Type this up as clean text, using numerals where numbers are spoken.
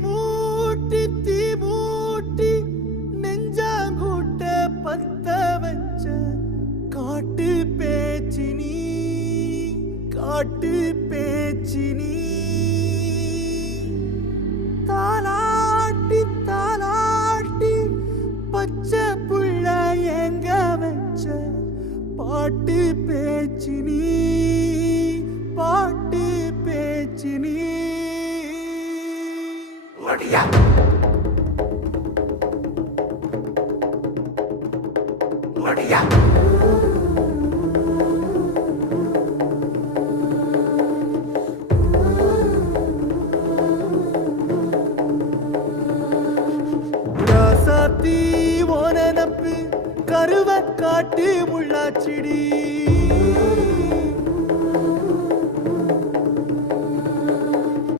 தீ மூட்டி நெஞ்சாங்கூட்ட பத்த வச்ச காட்டு பேச்சினி தாலாட்டி தாலாட்டி பச்சை புள்ள எங்க வச்ச பாட்டு பேச்சினி ஒடியா ஒடியா ராசாத்தி ஓனப்பு கருவ காட்டு முள்ளாச்சிடி